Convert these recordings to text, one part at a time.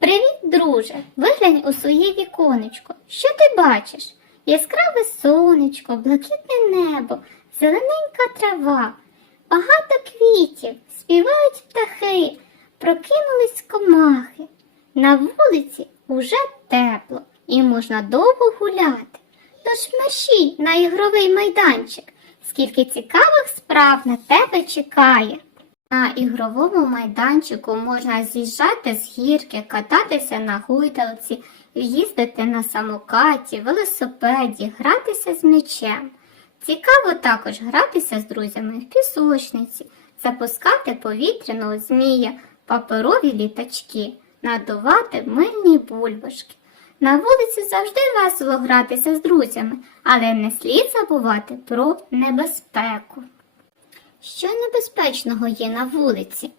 Привіт, друже! Виглянь у своє віконечко. Що ти бачиш? Яскраве сонечко, блакитне небо, зелененька трава, багато квітів, співають птахи, прокинулись комахи. На вулиці уже тепло і можна довго гуляти. Тож мерщій на ігровий майданчик, скільки цікавих справ на тебе чекає. На ігровому майданчику можна з'їжджати з гірки, кататися на гойдалці, їздити на самокаті, велосипеді, гратися з мечем. Цікаво також гратися з друзями в пісочниці, запускати повітряного змія, паперові літачки, надувати мильні бульбашки. На вулиці завжди весело гратися з друзями, але не слід забувати про небезпеку що небезпечного є на вулиці.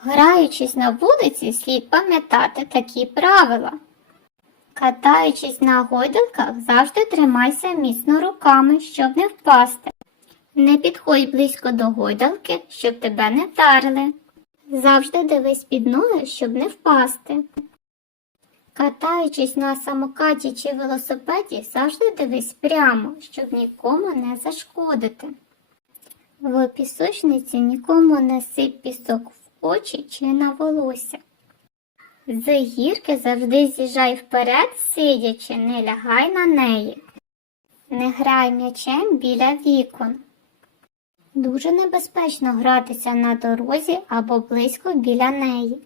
Граючись на вулиці, слід пам'ятати такі правила. Катаючись на гойдалках, завжди тримайся міцно руками, щоб не впасти. Не підходь близько до гойдалки, щоб тебе не вдарили. Завжди дивись під ноги, щоб не впасти. Катаючись на самокаті чи велосипеді, завжди дивись прямо, щоб нікому не зашкодити. В пісочниці нікому не сип пісок в очі чи на волосся. З гірки завжди з'їжджай вперед, сидячи, не лягай на неї. Не грай м'ячем біля вікон. Дуже небезпечно гратися на дорозі або близько біля неї.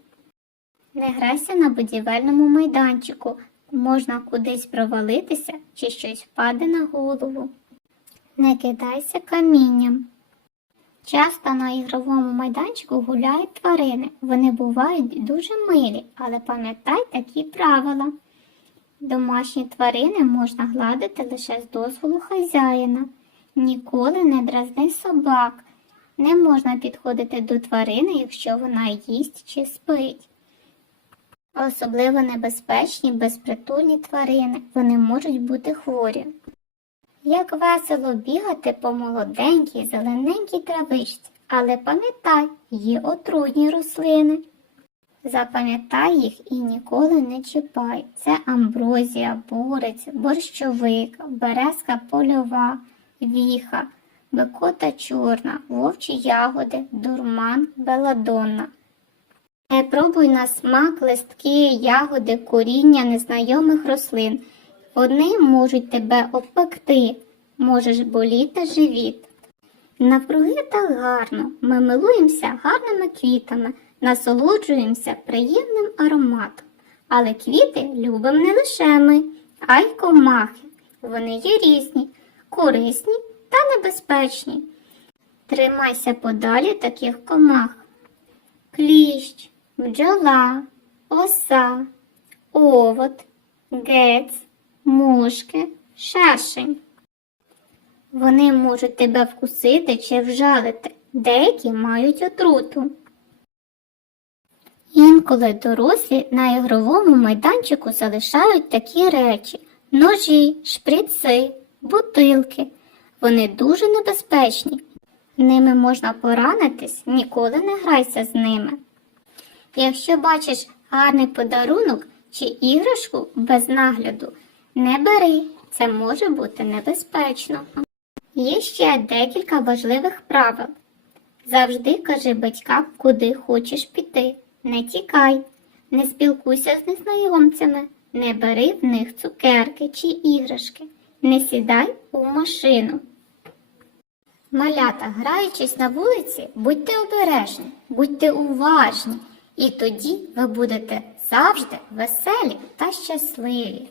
Не грайся на будівельному майданчику, можна кудись провалитися чи щось впаде на голову. Не кидайся камінням. Часто на ігровому майданчику гуляють тварини. Вони бувають дуже милі, але пам'ятай такі правила. Домашні тварини можна гладити лише з дозволу хазяїна. Ніколи не дразни собак. Не можна підходити до тварини, якщо вона їсть чи спить. Особливо небезпечні безпритульні тварини. Вони можуть бути хворі. Як весело бігати по молоденькій, зелененькій травичці, але пам'ятай, є отрудні рослини. Запам'ятай їх і ніколи не чіпай. Це амброзія, бурець, борщовик, березка польова, віха, бекота чорна, вовчі ягоди, дурман, беладонна. Не пробуй на смак листки, ягоди, коріння незнайомих рослин. Одни можуть тебе обпекти, можеш боліти живіт. Навкруги так гарно, ми милуємося гарними квітами, насолоджуємося приємним ароматом. Але квіти любимо не лише ми, а й комахи. Вони є різні, корисні та небезпечні. Тримайся подалі таких комах. Кліщ, бджола, оса, овод, гець мушки, шашень. Вони можуть тебе вкусити чи вжалити, деякі мають отруту. Інколи дорослі на ігровому майданчику залишають такі речі ножі, шприци, бутилки. Вони дуже небезпечні. Ними можна поранитись, ніколи не грайся з ними. Якщо бачиш гарний подарунок чи іграшку без нагляду, не бери, це може бути небезпечно. Є ще декілька важливих правил. Завжди кажи батькам, куди хочеш піти. Не тікай, не спілкуйся з незнайомцями, не бери в них цукерки чи іграшки, не сідай у машину. Малята, граючись на вулиці, будьте обережні, будьте уважні, і тоді ви будете завжди веселі та щасливі.